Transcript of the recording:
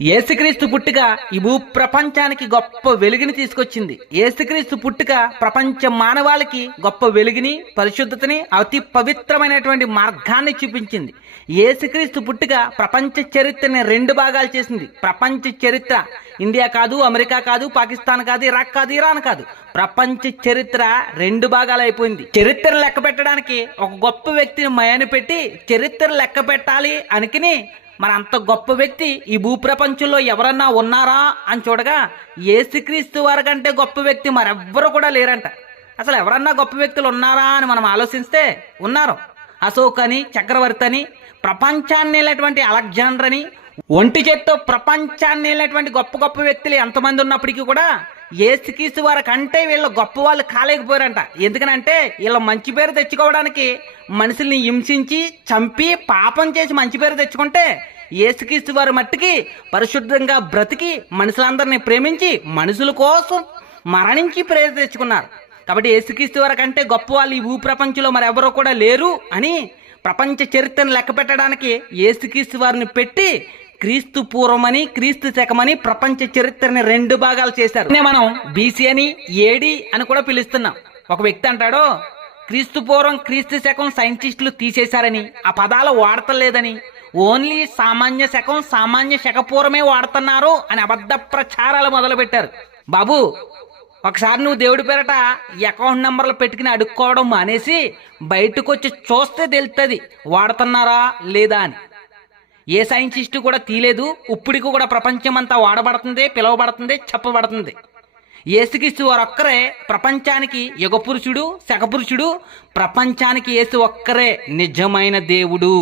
ఏసుక్రీస్తు పుట్టుక ఈ భూ ప్రపంచానికి గొప్ప వెలుగుని తీసుకొచ్చింది. ఏసుక్రీస్తు పుట్టుక ప్రపంచ మానవాళికి గొప్ప వెలుగుని పరిశుద్ధతని అతి పవిత్రమైనటువంటి మార్గాన్ని చూపించింది. ఏసుక్రీస్తు పుట్టుక ప్రపంచ చరిత్రని రెండు భాగాలు చేసింది. ప్రపంచ చరిత్ర ఇండియా కాదు అమెరికా కాదు పాకిస్తాన్ కాదు ఇరాక్ కాదు ఇరాన్ కాదు. ప్రపంచ చరిత్ర రెండు భాగాలు అయిపోయింది. చరిత్ర లెక్క పెట్టడానికి ఒక గొప్ప వ్యక్తిని మయాని పెట్టి చరిత్ర లెక్క పెట్టాలి అనుకుని మరి అంత గొప్ప వ్యక్తి ఈ భూప్రపంచంలో ఎవరన్నా ఉన్నారా అని చూడగా ఏసుక్రీస్తు వారి కంటే గొప్ప వ్యక్తి మరెవ్వరు కూడా లేరంట. అసలు ఎవరన్నా గొప్ప వ్యక్తులు ఉన్నారా అని మనం ఆలోచిస్తే ఉన్నారు. అశోక్ అని చక్రవర్తి అని ప్రపంచాన్ని వెళ్ళేటువంటి అలెగ్జాండర్ అని ఒంటి చేత్తో ప్రపంచాన్ని వెళ్ళేటువంటి గొప్ప గొప్ప వ్యక్తులు ఎంతమంది ఉన్నప్పటికీ కూడా ఏసుక్రీస్తు వారి కంటే వీళ్ళు గొప్ప వాళ్ళు కాలేకపోయారంట. ఎందుకనంటే వీళ్ళ మంచి పేరు తెచ్చుకోవడానికి మనుషుల్ని హింసించి చంపి పాపం చేసి మంచి పేరు తెచ్చుకుంటే ఏసుక్రీస్తు వారి మట్టికి పరిశుద్ధంగా బ్రతికి మనుషులందరినీ ప్రేమించి మనుషుల కోసం మరణించి ప్రేరు తెచ్చుకున్నారు. కాబట్టి ఏసుక్రీస్తు వారి కంటే గొప్ప వాళ్ళు ఈ భూప్రపంచంలో మరి ఎవరో కూడా లేరు అని ప్రపంచ చరిత్రను లెక్క పెట్టడానికి ఏసుక్రీస్తు వారిని పెట్టి క్రీస్తు పూర్వమని క్రీస్తు శకమని ప్రపంచ చరిత్రని రెండు భాగాలు చేశారు. మనం బీసీ అని ఏడి అని కూడా పిలుస్తున్నాం. ఒక వ్యక్తి అంటాడు క్రీస్తు పూర్వం క్రీస్తు శకం సైంటిస్టులు తీసేశారని ఆ పదాలు వాడతలేదని. ఓన్లీ సామాన్య శకం సామాన్య శకపూర్వమే వాడుతున్నారు అని అబద్ధ ప్రచారాలు మొదలుపెట్టారు. బాబు ఒకసారి నువ్వు దేవుడి పేరట ఈ అకౌంట్ నెంబర్లు పెట్టుకుని అడుక్కోవడం మానేసి బయటకు వచ్చి చూస్తే తెలుస్తుంది వాడుతున్నారా లేదా అని. ఏ సైంటిస్టు కూడా తీలేదు ఇప్పటికి కూడా ప్రపంచమంతా వాడబడుతుంది పిలువబడుతుంది చెప్పబడుతుంది. ఏసుక్రీస్తు వారు ఒక్కరే ప్రపంచానికి యుగపురుషుడు శకపురుషుడు ప్రపంచానికి ఏసు ఒక్కరే నిజమైన దేవుడు.